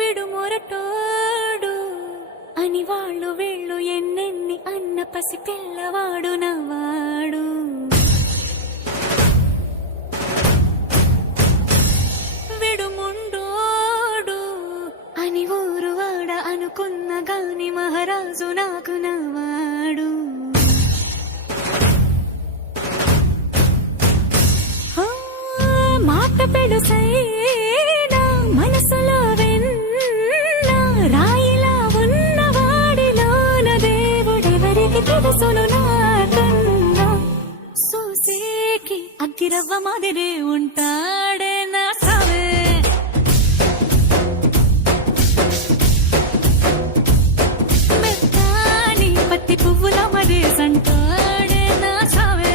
విడుమొరటోడు అని వాళ్ళు వీళ్ళు ఎన్నెన్ని అన్న పసి పిల్లవాడు నవ్వాడు. విడుముండోడు అని ఊరు వాడ అనుకున్న గాని మహారాజు నాకు నవ్వాడు. మాట పెడుసైనా మనసులో వెన్న రాయిలా ఉన్నవాడిలోన దేవుడెవరికి తెలుసును నాకన్నా. సూసేకి అగ్గిరవ్వ మాదిరే ఉంటాడే నా సావే. మెత్తాని పత్తి పువ్వుల మదేసంటాడే నా సావే.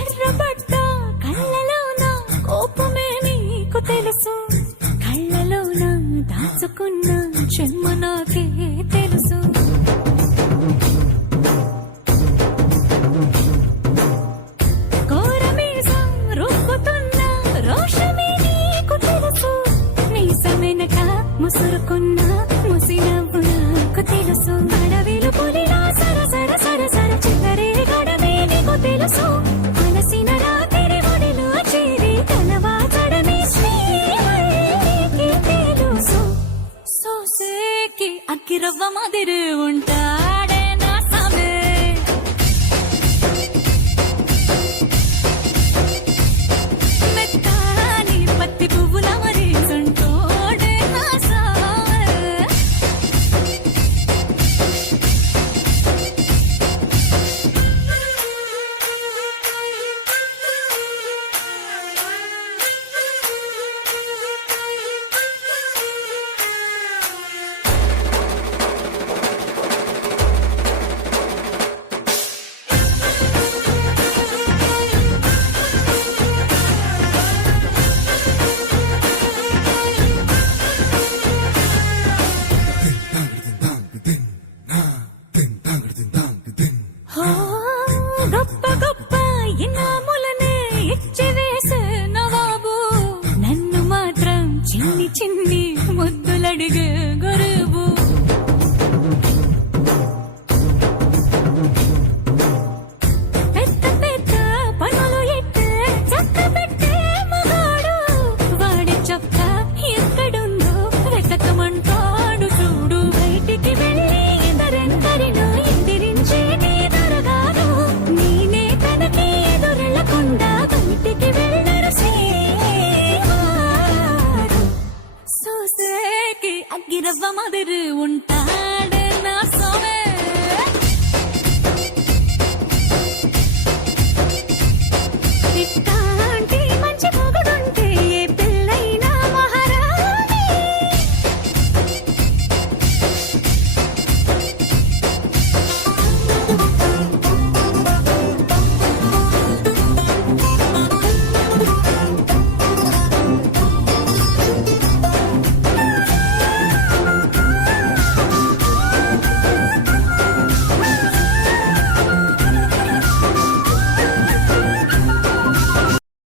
ఎర్రబడ్డ కళ్ళలోన కోపమే నీకు తెలుసు, కళ్ళలోన దాచుకున్న చెమ్మ నాకే తెలుసు. కోరమీసం రుక్కుతున్న రోషమే నీకు తెలుసు, మీసమెనక ముసురుకున్న